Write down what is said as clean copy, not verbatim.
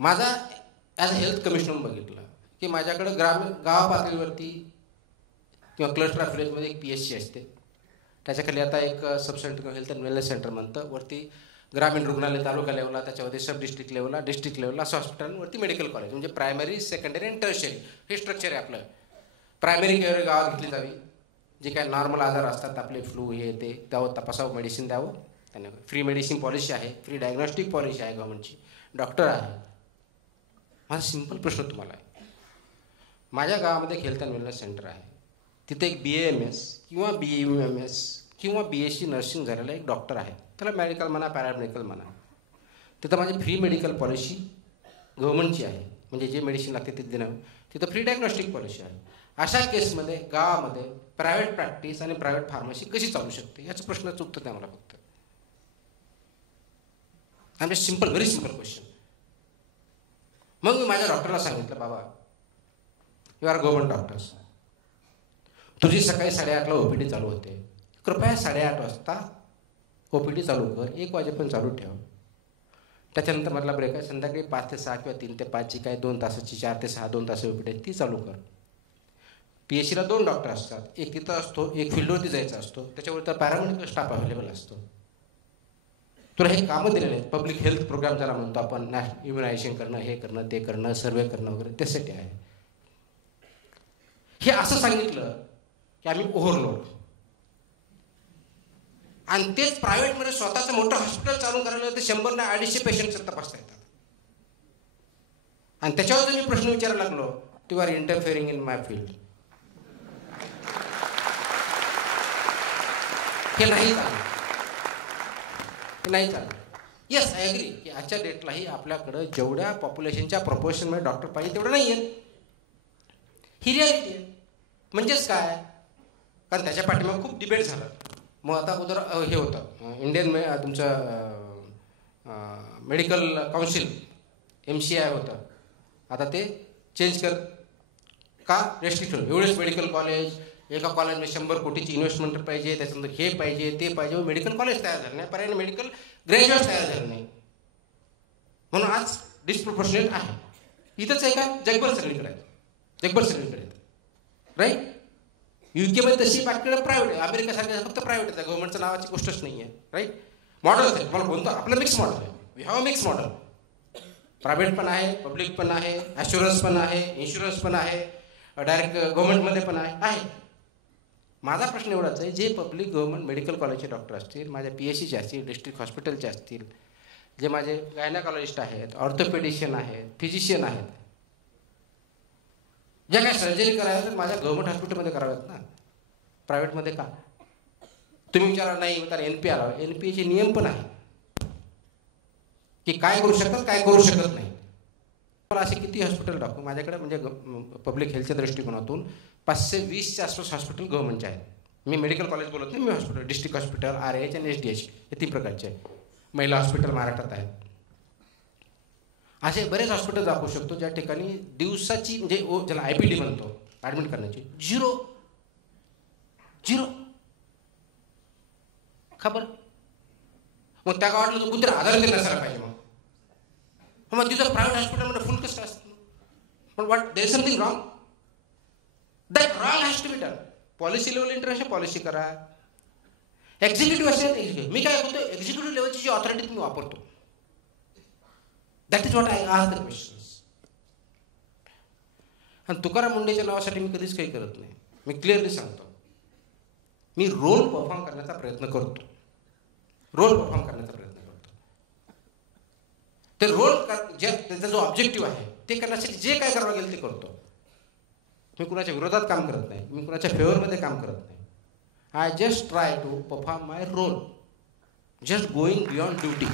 माझा as a health commissioner बघितलं की माझ्याकडं गाव पातळीवरती किंवा क्लस्टर ऑफ विलेजमध्ये एक PSC असते, त्याच्याखाली आता एक sub centre health and wellness centre म्हणतं, वरती ग्रामीण रुग्णालय तालुका लेवलला, त्याच्यावरती सब डिस्ट्रिक्ट लेवलला, डिस्ट्रिक्ट लेवलला असं हॉस्पिटलवरती मेडिकल कॉलेज, म्हणजे प्रायमरी, सेकंडरी आणि टर्शरी हे स्ट्रक्चर आहे आपलं. प्रायमरी केअर गावात घेतली जावी, जे काय नॉर्मल आजार असतात आपले फ्लू हे ते त्यावर तपासावं, मेडिसिन द्यावं, त्यांना फ्री मेडिसिन पॉलिसी आहे, फ्री डायग्नॉस्टिक पॉलिसी आहे गव्हर्नमेंटची, डॉक्टर आहे. माझा सिंपल प्रश्न तुम्हाला आहे, माझ्या गावामध्ये हेल्थ अँड वेलनेस सेंटर आहे, तिथे एक BAMS किंवा BAMS किंवा BSc नर्सिंग झालेला एक डॉक्टर आहे, त्याला मेडिकल म्हणा पॅरामेडिकल म्हणा, तिथं माझी फ्री मेडिकल पॉलिसी गव्हर्नमेंटची आहे, म्हणजे जे मेडिसिन लागते ते देणं, तिथं फ्री डायग्नॉस्टिक पॉलिसी आहे. अशा केसमध्ये गावामध्ये प्रायव्हेट प्रॅक्टिस आणि प्रायव्हेट फार्मसी कशी चालू शकते याचं प्रश्नाचं उत्तर द्या मला फक्त. आमचे सिंपल, व्हेरी सिंपल क्वेश्चन. मग मी माझ्या डॉक्टरला सांगितलं, बाबा यू आर गव्हर्नमेंट डॉक्टर्स, तुझी सकाळी 8:30ला OPD चालू होते, कृपया 8:30 वाजता OPD चालू कर, 1 वाजेपर्यंत चालू ठेव, त्याच्यानंतर मधला ब्रेक आहे, संध्याकाळी 5 ते 6 किंवा 3 ते 5 जी काय 2 तासाची, 4 ते 6 2 तास OPD आहे ती चालू कर. PSCला 2 डॉक्टर असतात, एक तिथं असतो, एक फील्डवरती जायचा असतो, त्याच्यावर तर पॅरामेडिकल स्टाफ अवेलेबल असतो. तुला हे कामं दिलेले आहेत, पब्लिक हेल्थ प्रोग्राम ज्याला म्हणतो आपण, इम्युनायझेशन करणं, हे करणं ते करणं, सर्वे करणं वगैरे, त्यासाठी आहे. हे असं सांगितलं की आम्ही ओव्हरलोड, आणि तेच प्रायव्हेटमध्ये स्वतःचं मोठं हॉस्पिटल चालू करायला ते 100 ना 250 पेशंट तपासता येतात. आणि त्याच्यावर जर मी प्रश्न विचारायला लागलो, you are interfering in my field, हे नाही चाललं, हे नाही चाललं. येस, आय अग्री की आजच्या डेटलाही आपल्याकडं जेवढ्या पॉप्युलेशनच्या प्रपोर्शनमध्ये डॉक्टर पाहिजे तेवढं नाही आहेत, ही रियालिटी आहे. म्हणजेच काय, कारण त्याच्या पाठीमागे खूप डिबेट झालं. मग आता अगोदर हे होतं इंडियन तुमचं मेडिकल काउन्सिल MCI होतं, आता ते चेंज कर का, रेस्ट्रिक्ट होईल, एवढेच मेडिकल कॉलेज, एका कॉलेजमध्ये 100 कोटीची इन्व्हेस्टमेंट पाहिजे, त्याच्यानंतर हे पाहिजे ते पाहिजे, मेडिकल कॉलेज तयार झालं नाही, पर्याय मेडिकल ग्रॅज्युएट तयार झालं नाही, म्हणून आज डिस्प्रोपोर्शनेट आहे. इथंच आहे का, जगभर सगळीकडे आहे, जगभर सगळीकडे आहेत, राईट. UK मध्ये तशी बाकीकडे प्रायव्हेट आहे, अमेरिकेसारख्या फक्त प्रायव्हेट आहे, गव्हर्नमेंटच्या नावाची गोष्टच नाही आहे, राईट. मॉडेल आहे, मला कोणतं, आपलं मिक्स मॉडेल आहे, we have a mix model, private पण आहे, पब्लिक पण आहे, ॲश्युरन्स पण आहे, इन्शुरन्स पण आहे, डायरेक्ट गव्हर्नमेंटमध्ये पण आहे. माझा प्रश्न एवढाच आहे, जे पब्लिक गव्हर्नमेंट मेडिकल कॉलेजचे डॉक्टर असतील, माझ्या PSCचे असतील, डिस्ट्रिक्ट हॉस्पिटलचे असतील, जे माझे गायनाकॉलॉजिस्ट आहेत, ऑर्थोपेडिशियन आहेत, फिजिशियन आहेत, ज्या काय सर्जरी कराव्या तर माझ्या गव्हर्नमेंट हॉस्पिटलमध्ये कराव्यात ना, प्रायव्हेटमध्ये का. तुम्ही विचारा नाही तर NP आला, NPAचे नियम पण आहे की काय करू शकतात काय करू शकत नाही. पण असे किती हॉस्पिटल टाकू माझ्याकडे, म्हणजे पब्लिक हेल्थच्या दृष्टिकोनातून 520च्या आसपास हॉस्पिटल गव्हर्नमेंटचे आहेत. मी मेडिकल कॉलेज बोलत नाही, मी हॉस्पिटल, डिस्ट्रिक्ट हॉस्पिटल, RH आणि SDH हे 3 प्रकारचे आहेत. महिला हॉस्पिटल महाराष्ट्रात आहेत. असे बरेच हॉस्पिटल दाखवू शकतो ज्या ठिकाणी दिवसाची, म्हणजे ज्याला IPD म्हणतो, ॲडमिट करण्याची, 0 खबर. मग त्या गावातलं तो कुठे आधार नसायला पाहिजे, मग तिथं प्रायव्हेट हॉस्पिटलमध्ये फुल कसं असतं. पण what, there is something wrong, that wrong has to be done. Policy level international policy करा, एक्झिक्युटिव्ह असेल, मी काय करतो, एक्झिक्युटिव्ह लेवलची जी ऑथॉरिटी मी वापरतो, that is what I ask the questions. आणि तुकाराम मुंडेच्या नावासाठी मी कधीच काही करत नाही, मी क्लिअरली सांगतो, मी रोल परफॉर्म करण्याचा प्रयत्न करतो, रोल परफॉर्म करण्याचा प्रयत्न करतो. ते रोल त्याचा जो ऑब्जेक्टिव्ह आहे ते करण्यासाठी जे काय करावं लागेल ते करतो. मी कुणाच्या विरोधात काम करत नाही, मी कुणाच्या फेवरमध्ये काम करत नाही. I just try to perform my role, just going beyond duty.